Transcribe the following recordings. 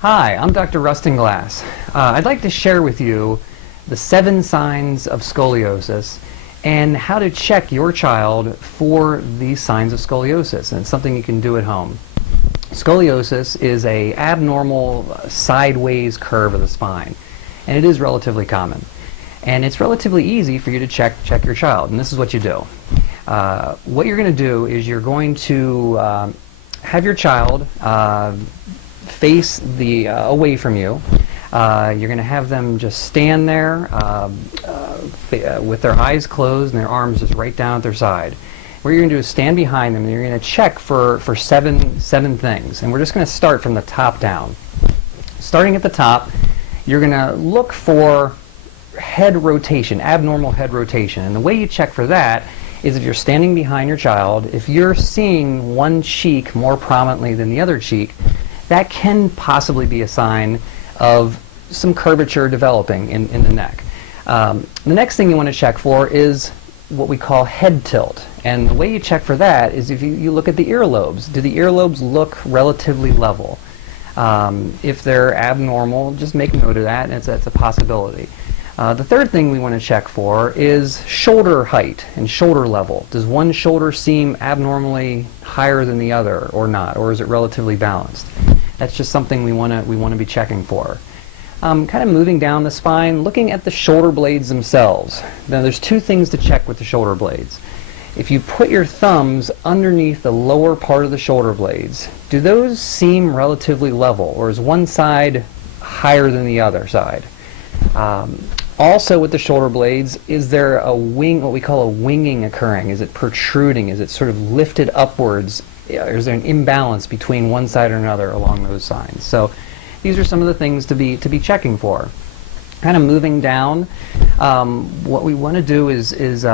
Hi, I'm Dr. Rustinglass. I'd like to share with you the 7 signs of scoliosis and how to check your child for these signs of scoliosis, and it's something you can do at home. Scoliosis is an abnormal sideways curve of the spine, and it is relatively common. And it's relatively easy for you to check your child, and this is what you do. What you're going to do is you're going to have your child face away from you. You're going to have them just stand there with their eyes closed and their arms just right down at their side. What you're going to do is stand behind them and you're going to check for seven things. And we're just going to start from the top down. Starting at the top, you're going to look for head rotation, abnormal head rotation. And the way you check for that is if you're standing behind your child, if you're seeing one cheek more prominently than the other cheek, that can possibly be a sign of some curvature developing in the neck. The next thing you want to check for is what we call head tilt. And the way you check for that is if you look at the earlobes. Do the earlobes look relatively level? If they're abnormal, just make note of that, and that's a possibility. The third thing we want to check for is shoulder height and shoulder level. Does one shoulder seem abnormally higher than the other or not, or is it relatively balanced? That's just something we want to be checking for. Kind of moving down the spine, looking at the shoulder blades themselves. Now there's 2 things to check with the shoulder blades. If you put your thumbs underneath the lower part of the shoulder blades, do those seem relatively level, or is one side higher than the other side? Also with the shoulder blades, is there a wing, what we call a winging occurring? Is it protruding? Is it sort of lifted upwards? Or is there an imbalance between one side or another along those signs? So these are some of the things to be checking for. Kind of moving down, what we want to do is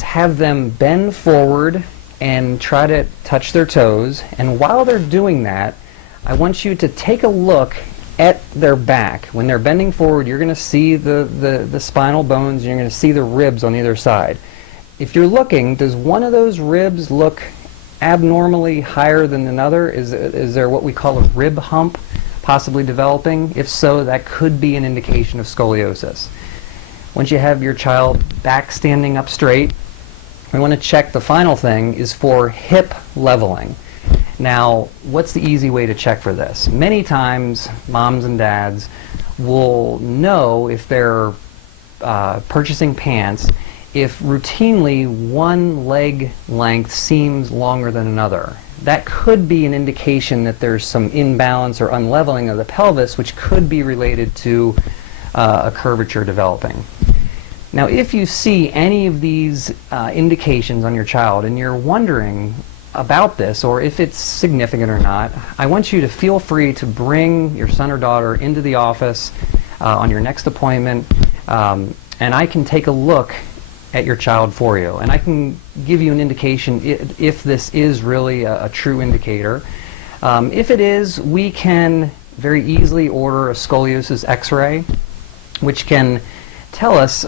have them bend forward and try to touch their toes. And while they're doing that, I want you to take a look at their back. When they're bending forward, you're going to see the spinal bones, and you're going to see the ribs on either side. If you're looking, does one of those ribs look abnormally higher than another? Is there what we call a rib hump possibly developing? If so, that could be an indication of scoliosis. Once you have your child back standing up straight, we want to check the final thing is for hip leveling. Now, what's the easy way to check for this? Many times, moms and dads will know if they're purchasing pants if routinely one leg length seems longer than another. That could be an indication that there's some imbalance or unleveling of the pelvis, which could be related to a curvature developing. Now, if you see any of these indications on your child and you're wondering about this, or if it's significant or not, I want you to feel free to bring your son or daughter into the office on your next appointment, and I can take a look at your child for you, and I can give you an indication if this is really a true indicator. If it is, we can very easily order a scoliosis x-ray, which can tell us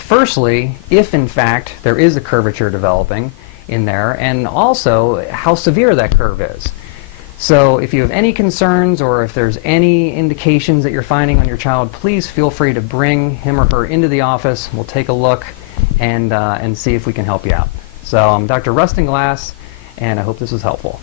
firstly if in fact there is a curvature developing in there, and also how severe that curve is. So if you have any concerns or if there's any indications that you're finding on your child, please feel free to bring him or her into the office. We'll take a look and see if we can help you out. So I'm Dr. Rustinglass, and I hope this was helpful.